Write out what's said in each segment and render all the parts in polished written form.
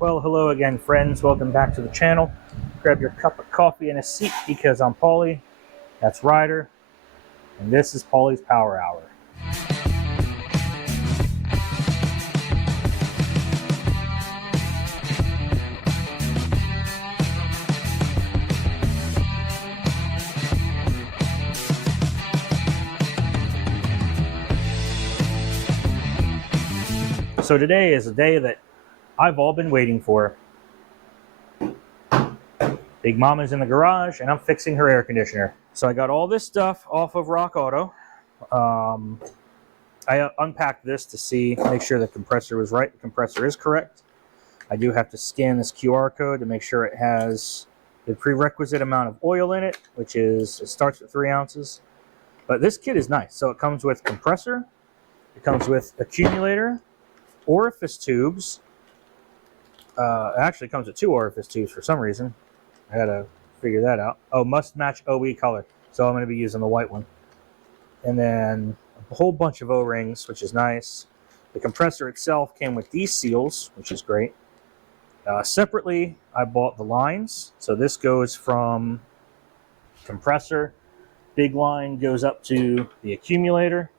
Well, hello again, friends. Welcome back to the channel. Grab your cup of coffee and a seat because I'm Paulie. That's Ryder. And this is Paulie's Power Hour. So today is a day that I've all been waiting for. Big Mama's in the garage and I'm fixing her air conditioner. So I got all this stuff off of RockAuto. I unpacked this to make sure the compressor was right. The compressor is correct. I do have to scan this QR code to make sure it has the prerequisite amount of oil in it, which is, it starts with 3 ounces. But this kit is nice. So it comes with compressor, it comes with accumulator, orifice tubes. It actually comes with 2 orifice tubes for some reason. I gotta figure that out. Oh, must match OE color. So I'm gonna be using the white one. And then a whole bunch of O-rings, which is nice. The compressor itself came with these seals, which is great. Separately, I bought the lines. So this goes from compressor. Big line goes up to the accumulator.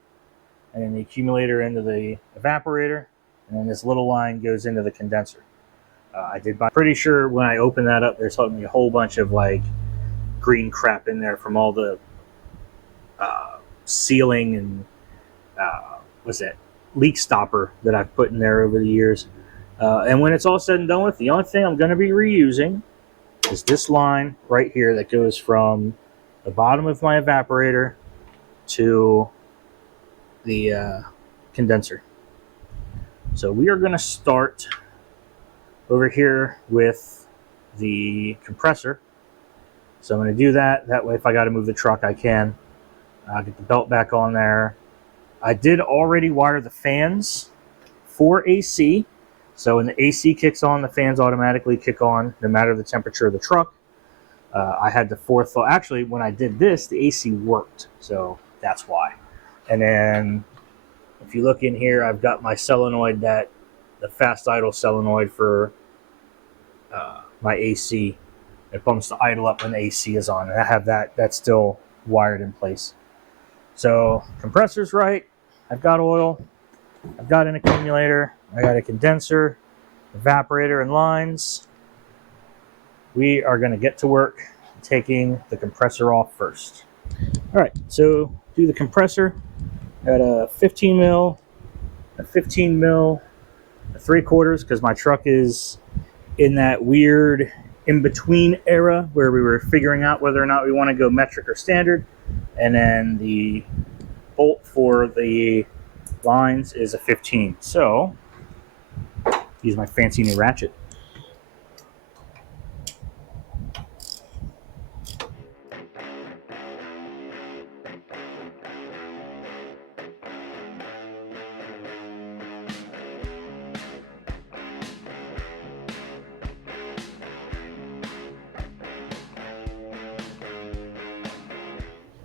And then the accumulator into the evaporator. And then this little line goes into the condenser. Pretty sure when I open that up, there's a whole bunch of like green crap in there from all the sealing and what's that, leak stopper that I've put in there over the years. And when it's all said and done with, the only thing I'm going to be reusing is this line right here that goes from the bottom of my evaporator to the condenser. So we are going to start over here with the compressor. So I'm going to do that. That way if I got to move the truck, I can. Get the belt back on there. I did already wire the fans for AC. So when the AC kicks on, the fans automatically kick on no matter the temperature of the truck. I had the forethought. Actually, when I did this, the AC worked. So that's why. And then if you look in here, I've got my solenoid, the fast idle solenoid for my AC. It bumps the idle up when the AC is on. And I have that's still wired in place. So compressor's right. I've got oil. I've got an accumulator. I got a condenser, evaporator, and lines. We are going to get to work taking the compressor off first. All right, so do the compressor. Got a 15 mil, a 15 mil, a 3/4, because my truck is in that weird in-between era where we were figuring out whether or not we want to go metric or standard. And then the bolt for the lines is a 15. So use my fancy new ratchet.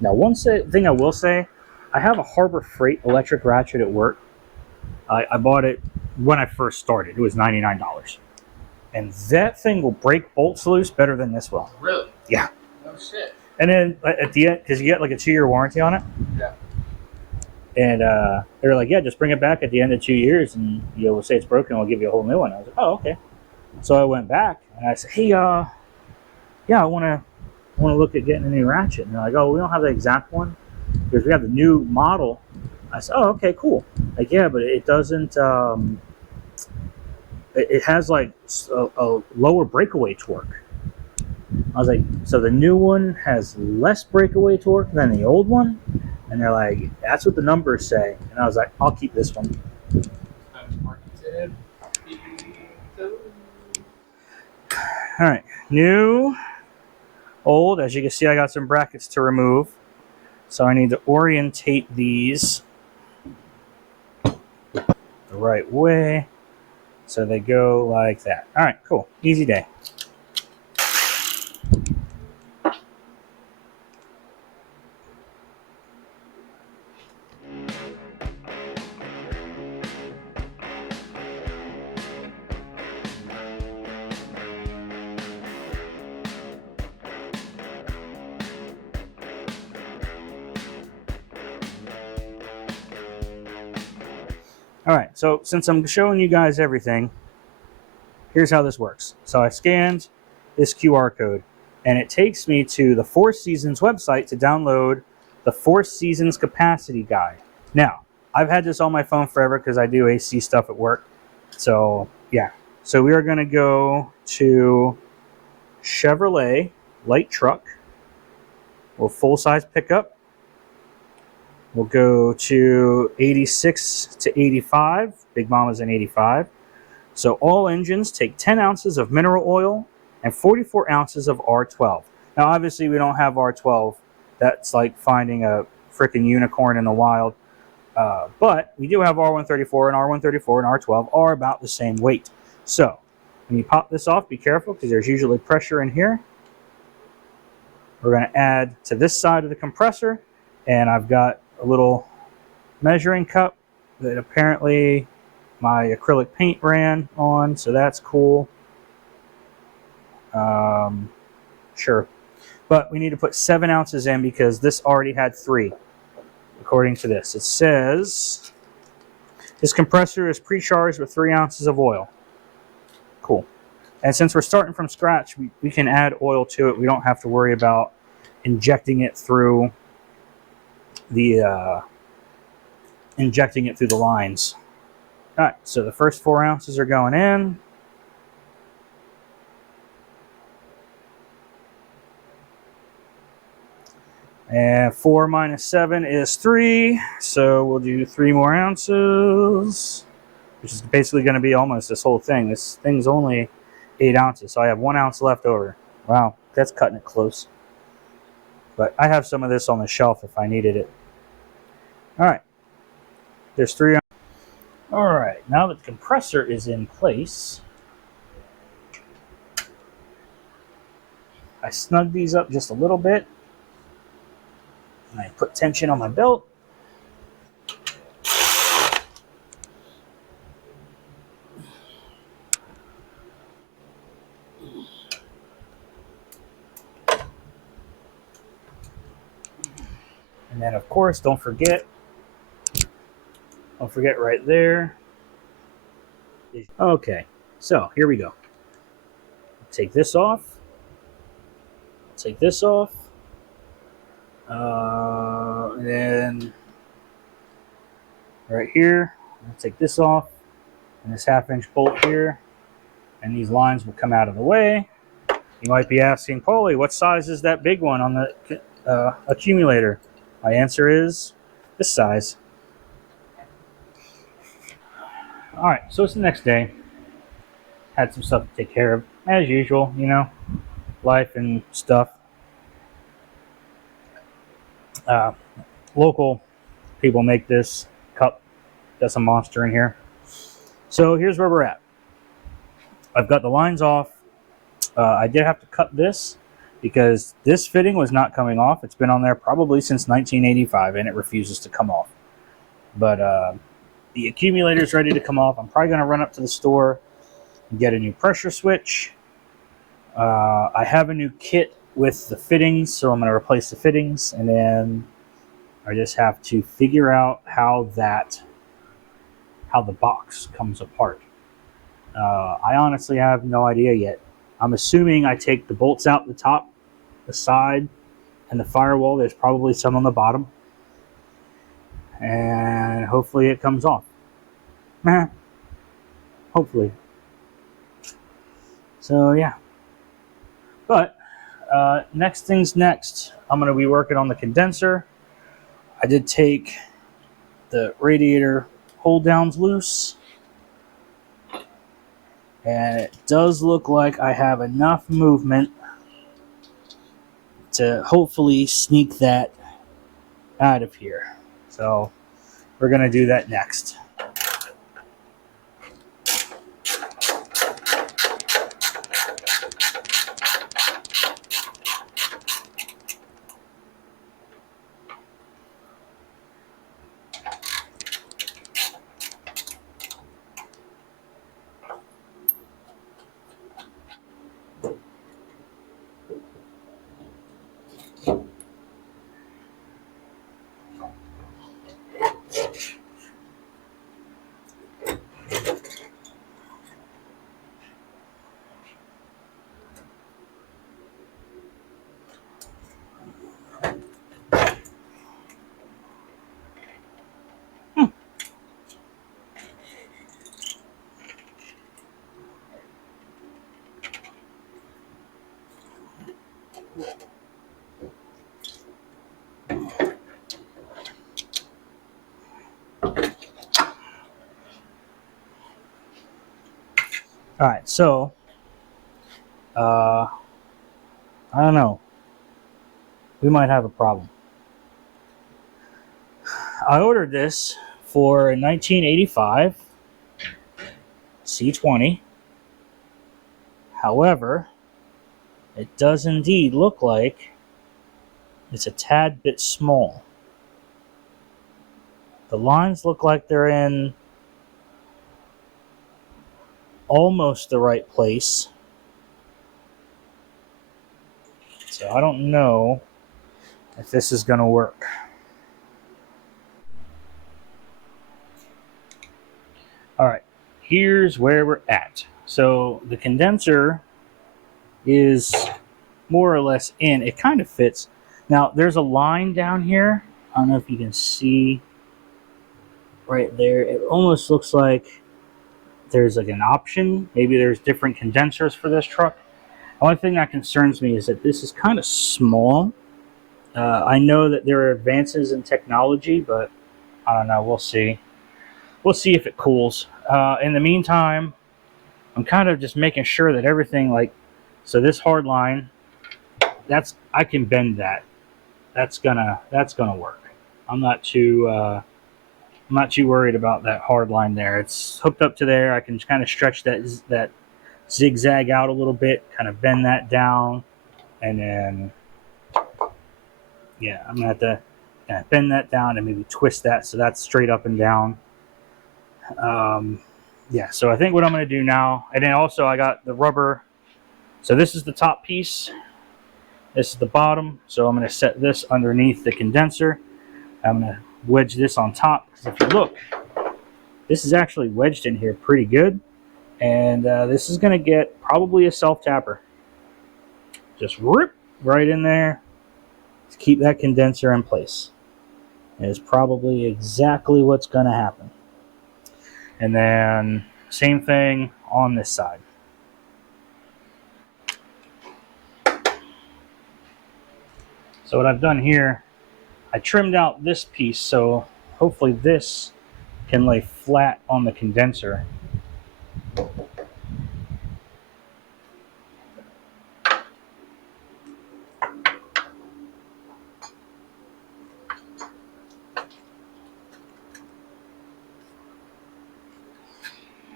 Now, one thing I will say, I have a Harbor Freight electric ratchet at work. I bought it when I first started. It was $99. And that thing will break bolts loose better than this will. Really? Yeah. No shit. And then at the end, because you get like a 2-year warranty on it. Yeah. And they were like, yeah, just bring it back at the end of 2 years and we'll say it's broken and we'll give you a whole new one. I was like, oh, okay. So I went back and I said, hey, yeah, I want to look at getting a new ratchet. And they're like, oh, we don't have the exact one because we have the new model. I said, oh, okay, cool. Like, yeah, but it doesn't, it has like a lower breakaway torque. I was like, so the new one has less breakaway torque than the old one? And they're like, that's what the numbers say. And I was like, I'll keep this one. All right, new, old. As you can see, I got some brackets to remove. So I need to orientate these the right way so they go like that. All right, cool. Easy day. All right, so since I'm showing you guys everything, here's how this works. So I scanned this QR code, and it takes me to the Four Seasons website to download the Four Seasons capacity guide. Now, I've had this on my phone forever because I do AC stuff at work. So, yeah. So we are going to go to Chevrolet light truck. We'll full-size pickup. We'll go to 86 to 85. Big Mama's in 85. So all engines take 10 ounces of mineral oil and 44 ounces of R12. Now, obviously, we don't have R12. That's like finding a freaking unicorn in the wild. But we do have R134, and R134 and R12 are about the same weight. So when you pop this off, be careful because there's usually pressure in here. We're going to add to this side of the compressor, and I've got a little measuring cup that apparently my acrylic paint ran on, so that's cool. Sure. But we need to put 7 ounces in because this already had 3, according to this. It says this compressor is pre-charged with 3 ounces of oil. Cool. And since we're starting from scratch, we can add oil to it. We don't have to worry about injecting it through the lines. All right, so the first 4 ounces are going in. And 4 minus 7 is 3, so we'll do 3 more ounces, which is basically going to be almost this whole thing. This thing's only 8 ounces, so I have 1 ounce left over. Wow, that's cutting it close. But I have some of this on the shelf if I needed it. All right, there's 3 ounces. All right, now that the compressor is in place, I snug these up just a little bit. And I put tension on my belt. And then, of course, don't forget right there. Okay, so here we go. Take this off. Take this off. And then right here, I'll take this off. And this 1/2-inch bolt here. And these lines will come out of the way. You might be asking, Paulie, what size is that big one on the accumulator? My answer is this size. All right, so it's the next day. Had some stuff to take care of, as usual, you know, life and stuff. Local people make this cup. Got some Monster in here. So here's where we're at. I've got the lines off. I did have to cut this because this fitting was not coming off. It's been on there probably since 1985, and it refuses to come off. But the accumulator is ready to come off. I'm probably going to run up to the store and get a new pressure switch. I have a new kit with the fittings, so I'm going to replace the fittings, and then I just have to figure out how the box comes apart. I honestly have no idea yet. I'm assuming I take the bolts out the top, the side, and the firewall. There's probably some on the bottom. And hopefully it comes off. Hopefully. So, yeah. But, next thing's next. I'm going to be working on the condenser. I did take the radiator hold downs loose. And it does look like I have enough movement to hopefully sneak that out of here. So we're going to do that next. All right, so I don't know. We might have a problem. I ordered this for a 1985 C20. However, it does indeed look like it's a tad bit small. The lines look like they're in almost the right place. So I don't know if this is going to work. All right, here's where we're at. So the condenser is more or less in. It kind of fits. Now, there's a line down here. I don't know if you can see right there. It almost looks like there's like an option. Maybe there's different condensers for this truck. The only thing that concerns me is that this is kind of small. I know that there are advances in technology, but I don't know. We'll see. We'll see if it cools. In the meantime, I'm kind of just making sure that everything, like, so this hard line, I can bend that. That's gonna work. I'm not too worried about that hard line there. It's hooked up to there. I can kind of stretch that zigzag out a little bit, kind of bend that down, and then yeah, I'm gonna have to kind of bend that down and maybe twist that so that's straight up and down. Yeah, so I think what I'm going to do now, and then also I got the rubber. So this is the top piece. This is the bottom. So I'm going to set this underneath the condenser. I'm going to wedge this on top. Because if you look, this is actually wedged in here pretty good. And this is going to get probably a self-tapper. Just rip right in there to keep that condenser in place. And it's probably exactly what's going to happen. And then same thing on this side. So what I've done here, I trimmed out this piece so hopefully this can lay flat on the condenser.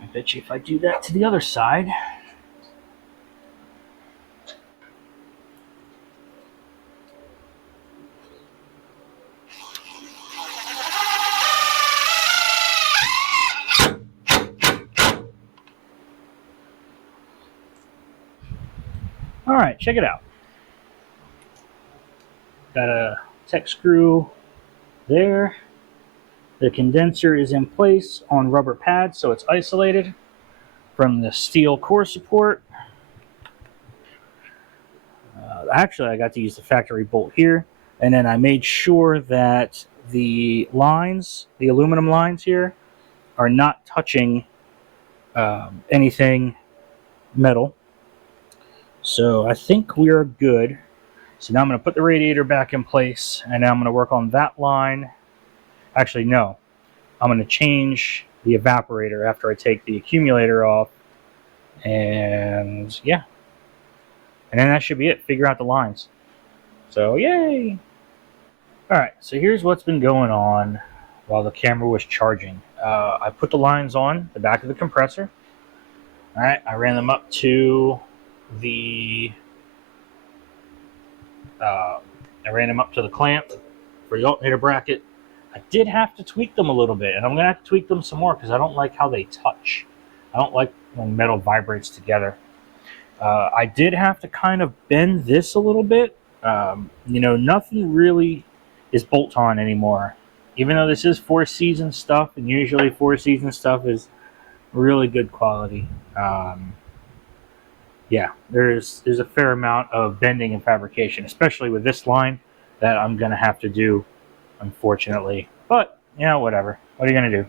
I bet you if I do that to the other side, all right, check it out. Got a tech screw there. The condenser is in place on rubber pads, so it's isolated from the steel core support. Actually, I got to use the factory bolt here, and then I made sure that the lines, the aluminum lines here, are not touching anything metal. So I think we are good. So now I'm going to put the radiator back in place, and now I'm going to work on that line. Actually, no. I'm going to change the evaporator after I take the accumulator off. And yeah. And then that should be it. Figure out the lines. So, yay! Alright, so here's what's been going on while the camera was charging. I put the lines on the back of the compressor. Alright, I ran them up to the clamp for the alternator bracket. I did have to tweak them a little bit, and I'm going to have to tweak them some more because I don't like how they touch. I don't like when metal vibrates together. I did have to kind of bend this a little bit. You know, nothing really is bolt-on anymore. Even though this is four-season stuff, and usually four-season stuff is really good quality. Yeah, there's a fair amount of bending and fabrication, especially with this line, that I'm going to have to do, unfortunately. But, yeah, whatever. What are you going to do?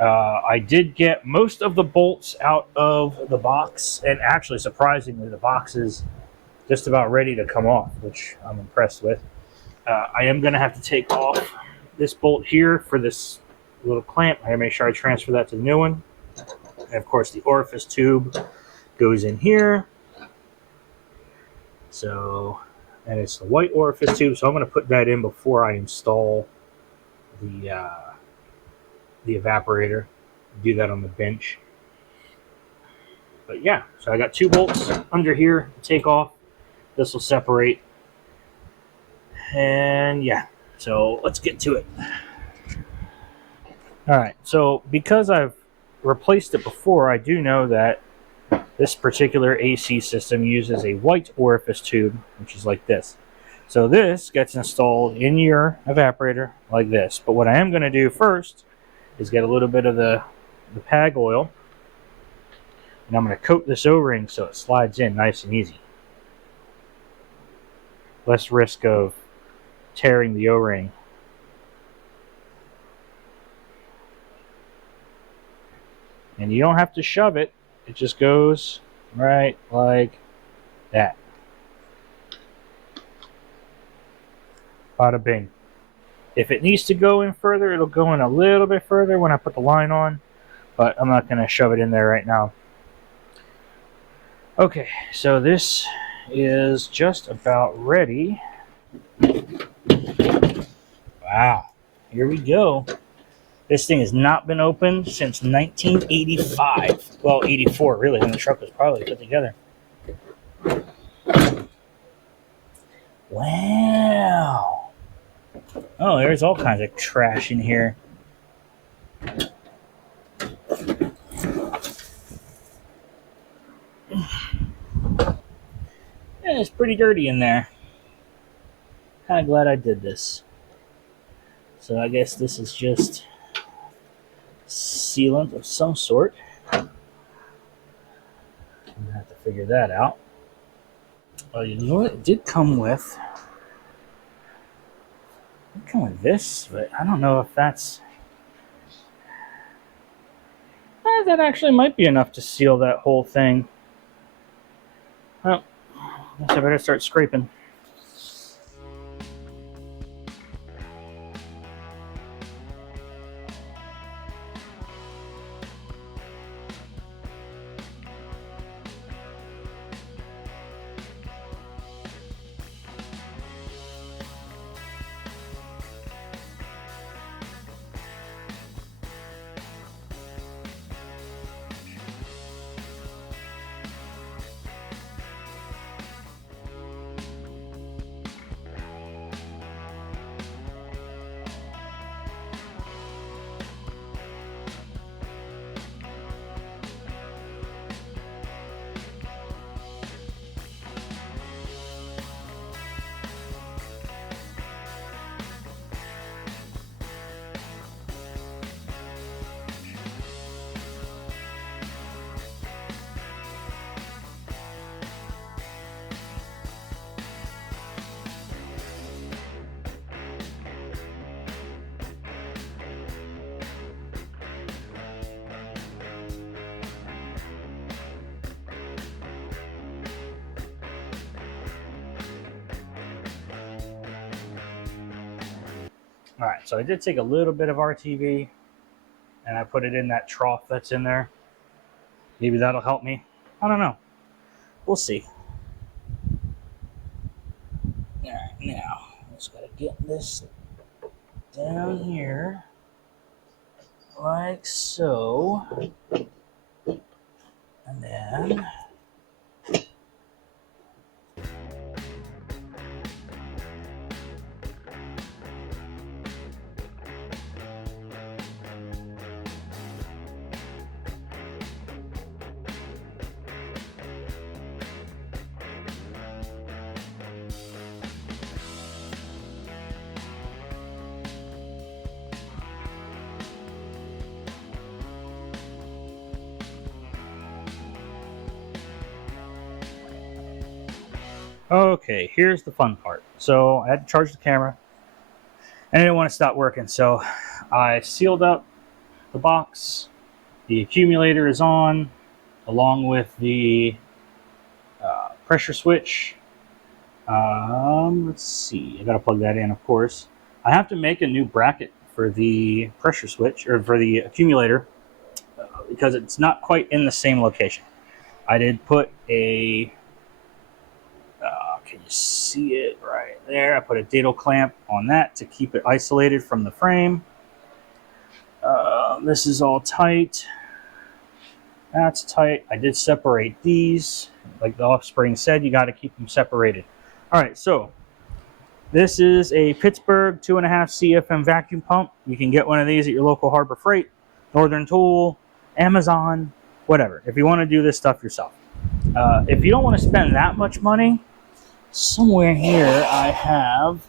I did get most of the bolts out of the box, and actually, surprisingly, the box is just about ready to come off, which I'm impressed with. I am going to have to take off this bolt here for this little clamp. I gotta make sure I transfer that to the new one. And of course, the orifice tube goes in here. So, and it's the white orifice tube, so I'm going to put that in before I install the evaporator. Do that on the bench. But yeah, so I got 2 bolts under here to take off. This will separate. And yeah, so let's get to it. All right, so because I've replaced it before, I do know that this particular AC system uses a white orifice tube, which is like this. So this gets installed in your evaporator like this. But what I am going to do first is get a little bit of the PAG oil, and I'm going to coat this O-ring so it slides in nice and easy. Less risk of tearing the O-ring. And you don't have to shove it. It just goes right like that. Bada bing. If it needs to go in further, it'll go in a little bit further when I put the line on, but I'm not going to shove it in there right now. Okay, so this is just about ready. Wow, here we go. This thing has not been opened since 1985. Well, 84, really, when the truck was probably put together. Wow. Oh, there's all kinds of trash in here. Yeah, it's pretty dirty in there. Kind of glad I did this. So I guess this is just sealant of some sort. I'm gonna have to figure that out. Oh, you know what? It did come with this, but I don't know if that's... that actually might be enough to seal that whole thing. Well, I guess I better start scraping. All right, so I did take a little bit of RTV and I put it in that trough that's in there. Maybe that'll help me. I don't know. We'll see. All right, now just gotta get this down here like so, and then okay, here's the fun part. So I had to charge the camera and I didn't want to stop working, so I sealed up the box. The accumulator is on along with the pressure switch Let's see. I gotta plug that in, of course. I have to make a new bracket for the pressure switch, or for the accumulator, because it's not quite in the same location. I did put a, can you see it right there? I put a dado clamp on that to keep it isolated from the frame. This is all tight. That's tight. I did separate these. Like the offspring said, you got to keep them separated. All right, so this is a Pittsburgh 2.5 CFM vacuum pump. You can get one of these at your local Harbor Freight, Northern Tool, Amazon, whatever, if you want to do this stuff yourself. If you don't want to spend that much money, somewhere here I have...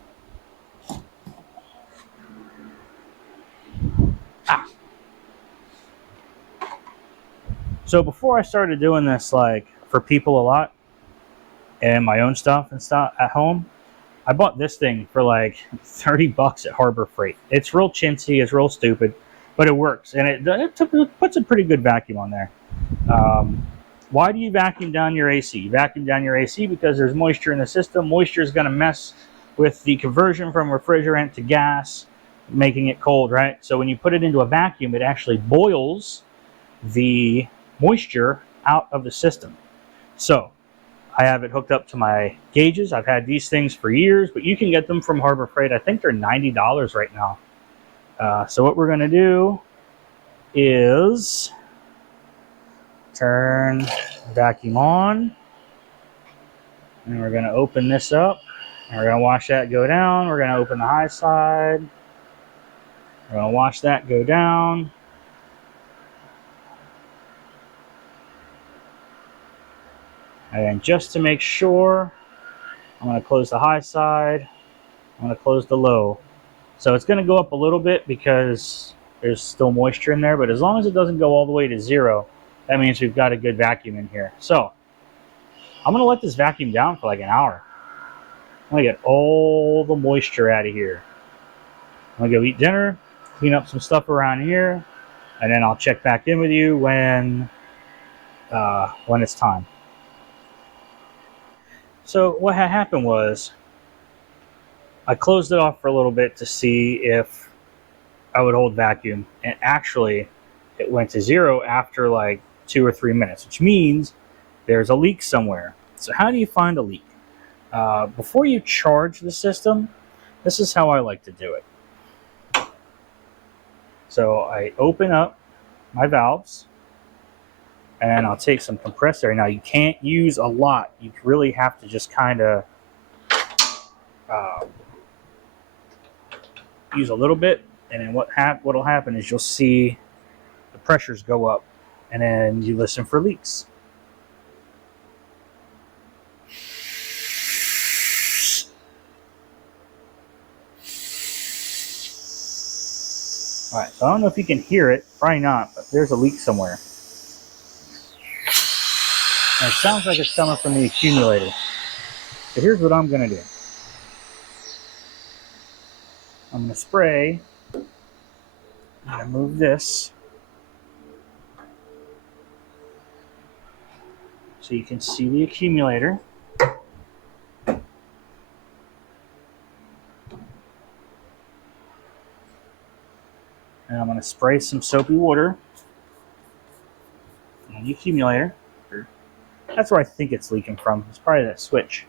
So before I started doing this, like, for people a lot, and my own stuff and stuff at home, I bought this thing for like $30 at Harbor Freight. It's real chintzy, it's real stupid, but it works, and it puts a pretty good vacuum on there. Why do you vacuum down your AC? You vacuum down your AC because there's moisture in the system. Moisture is going to mess with the conversion from refrigerant to gas, making it cold, right? So when you put it into a vacuum, it actually boils the moisture out of the system. So I have it hooked up to my gauges. I've had these things for years, but you can get them from Harbor Freight. I think they're $90 right now. So what we're going to do is turn the vacuum on, and we're going to open this up, and we're going to watch that go down. We're going to open the high side. We're going to watch that go down. And then just to make sure, I'm going to close the high side. I'm going to close the low. So it's going to go up a little bit because there's still moisture in there, but as long as it doesn't go all the way to zero, that means we've got a good vacuum in here. So I'm going to let this vacuum down for like an hour. I'm going to get all the moisture out of here. I'm going to go eat dinner, clean up some stuff around here, and then I'll check back in with you when it's time. So what had happened was I closed it off for a little bit to see if I would hold vacuum, and actually it went to zero after like 2 or 3 minutes, which means there's a leak somewhere. So how do you find a leak? Before you charge the system, this is how I like to do it. So I open up my valves, and I'll take some compressor. Now you can't use a lot. You really have to just kind of use a little bit, and then what'll happen is you'll see the pressures go up, and then you listen for leaks. All right, so I don't know if you can hear it, probably not, but there's a leak somewhere. And it sounds like it's coming from the accumulator. So here's what I'm going to do. I'm going to spray. I'm going to move this so you can see the accumulator. And I'm going to spray some soapy water on the accumulator. That's where I think it's leaking from. It's probably that switch.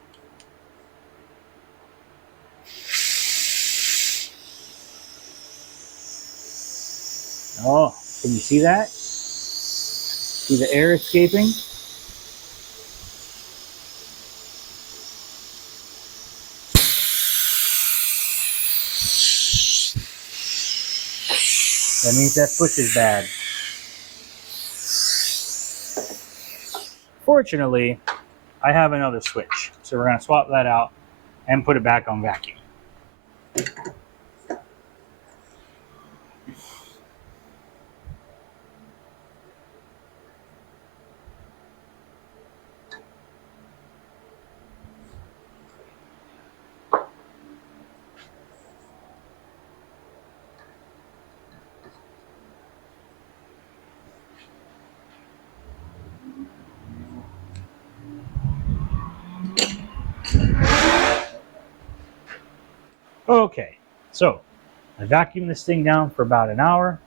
Oh, can you see that? See the air escaping? That means that switch is bad. Fortunately, I have another switch. So we're going to swap that out and put it back on vacuum. Okay, so I vacuumed this thing down for about an hour,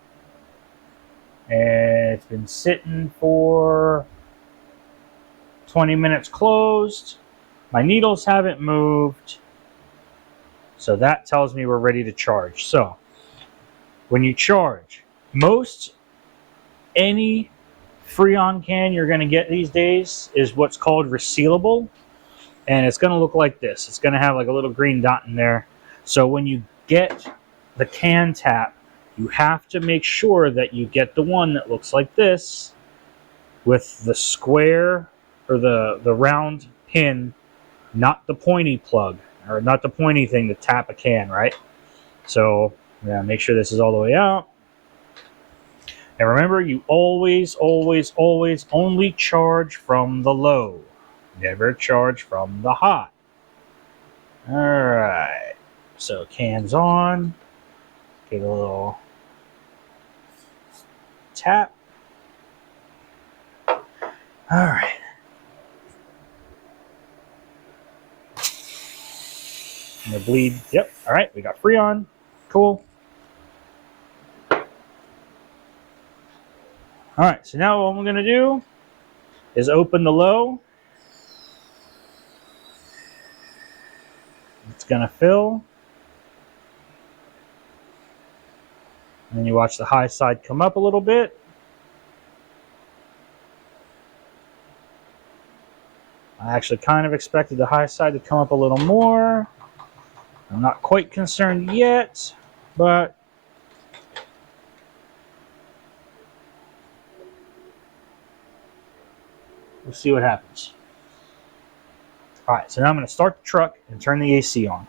and it's been sitting for 20 minutes closed. My needles haven't moved, so that tells me we're ready to charge. So when you charge, most any Freon can you're going to get these days is what's called resealable, and it's going to look like this. It's going to have like a little green dot in there. So when you get the can tap, you have to make sure that you get the one that looks like this with the square or the round pin, not the pointy plug or not the pointy thing to tap a can, right? So yeah, make sure this is all the way out. And remember, you always, always, always only charge from the low. Never charge from the high. All right. So cans on. Get a little tap. All right. I'm gonna bleed. Yep. All right. We got Freon. Cool. All right. So now what I'm gonna do is open the low. It's gonna fill. And then you watch the high side come up a little bit. I actually kind of expected the high side to come up a little more. I'm not quite concerned yet, but we'll see what happens. All right, so now I'm going to start the truck and turn the AC on.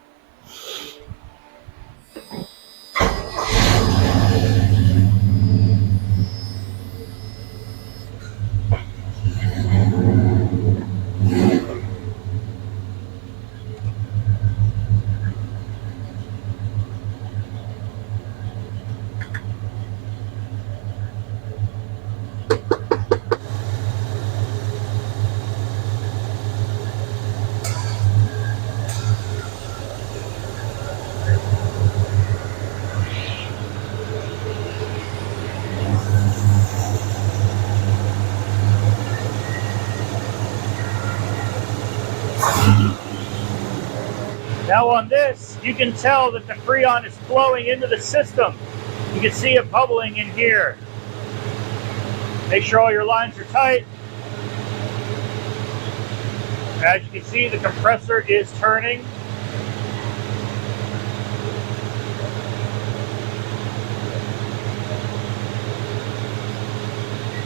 Now on this, you can tell that the Freon is flowing into the system. You can see it bubbling in here. Make sure all your lines are tight. As you can see, the compressor is turning.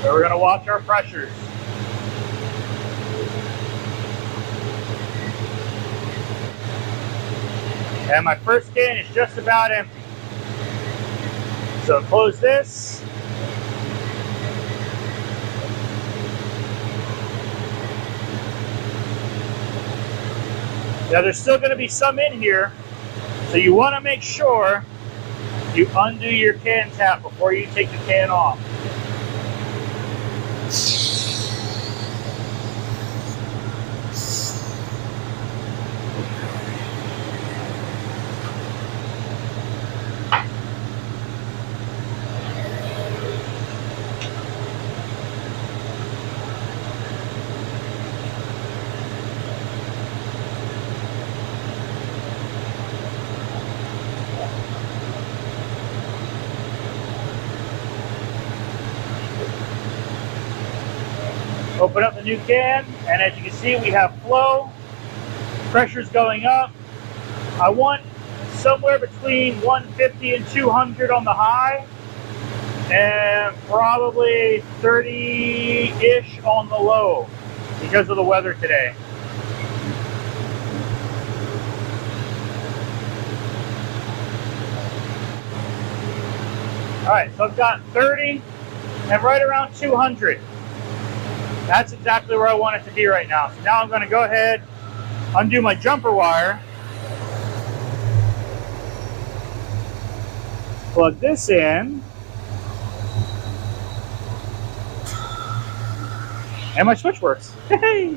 So we're going to watch our pressures. And my first can is just about empty. So close this. Now there's still going to be some in here, so you want to make sure you undo your can tap before you take the can off. Open up the new can, and as you can see, we have flow. Pressure's going up. I want somewhere between 150 and 200 on the high, and probably 30-ish on the low because of the weather today. All right, so I've got 30 and right around 200. That's exactly where I want it to be right now. So now I'm going to go ahead, undo my jumper wire, plug this in, and my switch works. Hey!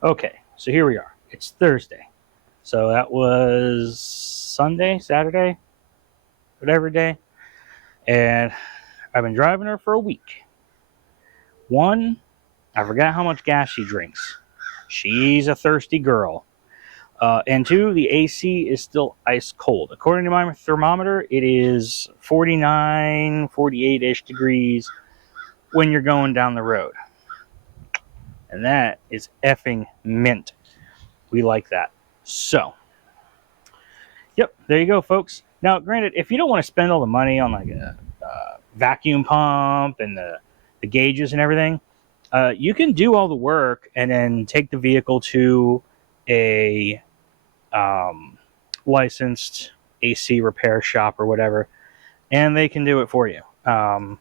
Okay, so here we are. It's Thursday. So that was Sunday, Saturday, whatever day. And I've been driving her for a week. One, I forgot how much gas she drinks. She's a thirsty girl. And two, the AC is still ice cold. According to my thermometer, it is 49, 48-ish degrees when you're going down the road. And that is effing mint. We like that. So, yep, there you go, folks. Now, granted, if you don't want to spend all the money on like a vacuum pump and the gauges and everything, you can do all the work and then take the vehicle to a licensed AC repair shop or whatever, and they can do it for you. I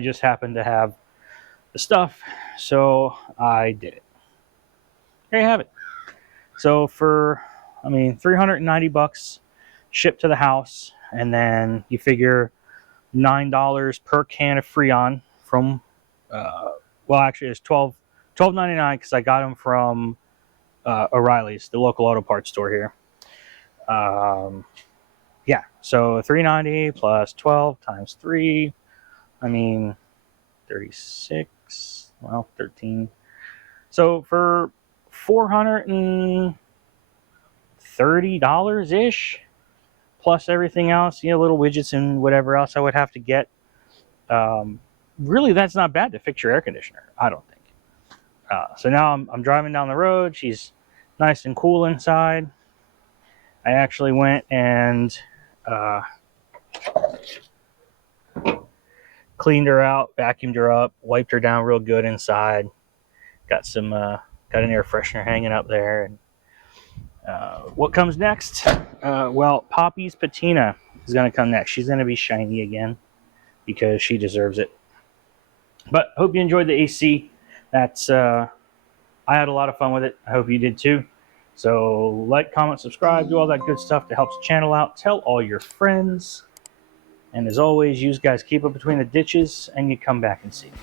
just happen to have the stuff, so I did it. There you have it. So for, $390 shipped to the house, and then you figure $9 per can of Freon from, well, actually it's $12.99 because I got them from O'Reilly's, the local auto parts store here. Yeah, so $390 plus 12 times 3, 36, well, 13. So for $430-ish, plus everything else, little widgets and whatever else I would have to get. Really, that's not bad to fix your air conditioner, I don't think. So now I'm driving down the road. She's nice and cool inside. I actually went and cleaned her out, vacuumed her up, wiped her down real good inside. Got an air freshener hanging up there. And what comes next? Well, Poppy's patina is going to come next. She's going to be shiny again because she deserves it. But hope you enjoyed the AC. I had a lot of fun with it. I hope you did too. So like, comment, subscribe, do all that good stuff to help the channel out. Tell all your friends. And as always, you guys keep it between the ditches and you come back and see me.